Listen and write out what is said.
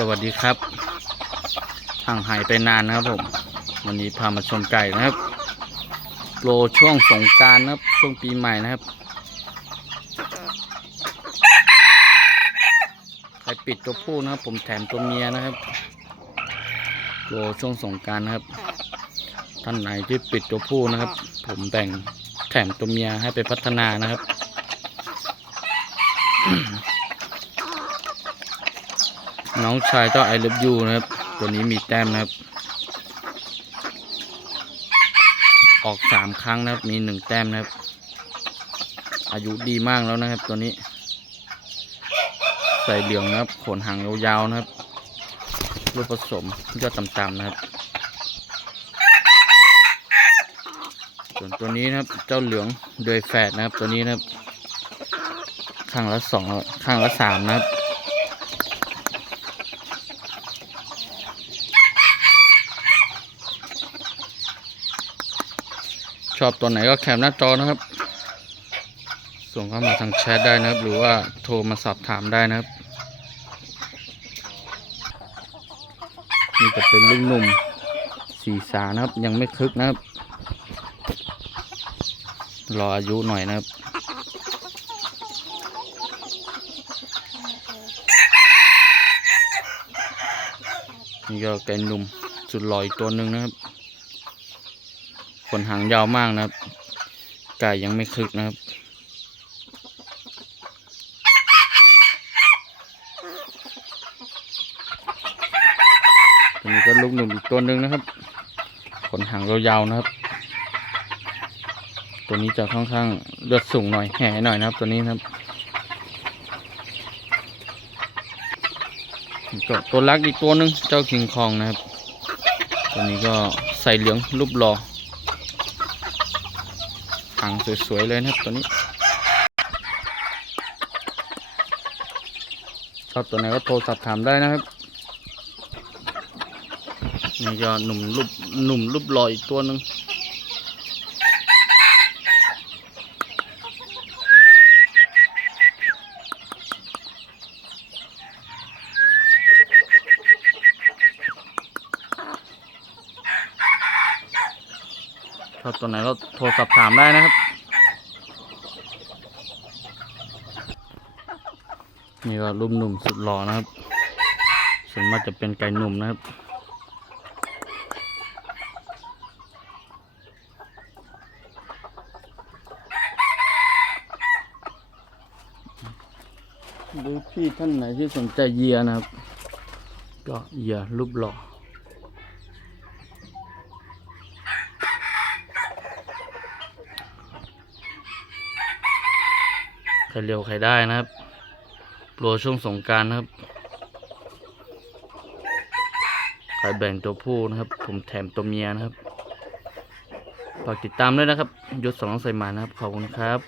สวัสดีครับห่างหายไปนานนะครับผม วันนี้พามาชมไก่นะครับโปรช่วงสงการนะครับ ช่วงปีใหม่นะครับ ใครปิดตัวผู้นะครับ ผมแถมตัวเมียนะครับโปรช่วงสงการนะครับ ท่านไหนที่ปิดตัวผู้นะครับ ผมแบ่งแถมตัวเมียให้ไปพัฒนานะครับ น้องชายก็ไอเลิฟยูนะครับ ตัวนี้มีแต้มนะครับ ออกสามครั้งนะครับ มีหนึ่งแต้มนะครับ อายุดีมากแล้วนะครับ ตัวนี้ ใส่เหลืองนะครับ ขนหางยาวๆนะครับลูกผสมยอดต่ำๆนะครับส่วนตัวนี้นะครับ เจ้าเหลืองเดยแฝดนะครับ ตัวนี้นะครับ ข้างละสองข้างละสามนะครับ ชอบตัวไหนก็แคปหน้าจอนะครับ ส่งเข้ามาทางแชทได้นะครับ หรือว่าโทรมาสอบถามได้นะครับนี่จะเป็นลูกหนุ่มสีสานะครับ ยังไม่คึกนะครับ รออายุหน่อยนะครับนี่ก็ไก่หนุ่มสุดหล่ออีกตัวหนึ่งนะครับ ขนหางยาวมากนะครับ ไก่ยังไม่คลึกนะครับ ตัวนี้ก็ลูกหนุ่มอีกตัวหนึ่งนะครับ ขนหางยาวๆนะครับ ตัวนี้จะค่อนข้างเลือดสูงหน่อยแห่หน่อยนะครับ ตัวนี้นะครับก็ตัวลักอีกตัวหนึ่งเจ้าคิงคองนะครับ ตัวนี้ก็ใส่เหลืองรูปหล่อ หางสวยๆเลยนะครับตัวนี้ชอบตัวไหนก็โทรสอบถามได้นะครับนี่ก็หนุ่มรูปหนุ่มรูปหล่ออีกตัวหนึ่ง ชอบตัวไหนก็โทรสอบถามได้นะครับ นี่ก็รูปหนุ่มสุดหล่อนะครับ ส่วนมากจะเป็นไก่หนุ่มนะครับหรือพี่ท่านไหนที่สนใจเยียนะครับ ก็เยียรูปหล่อ รเร็วใครได้นะครับโปรช่วงสงการนะครับใครแบ่งตัวผู้นะครับ ผมแถมตัวเมียนะครับฝากติดตามด้วยนะครับยศสองใส่มานะครับขอบคุณครับ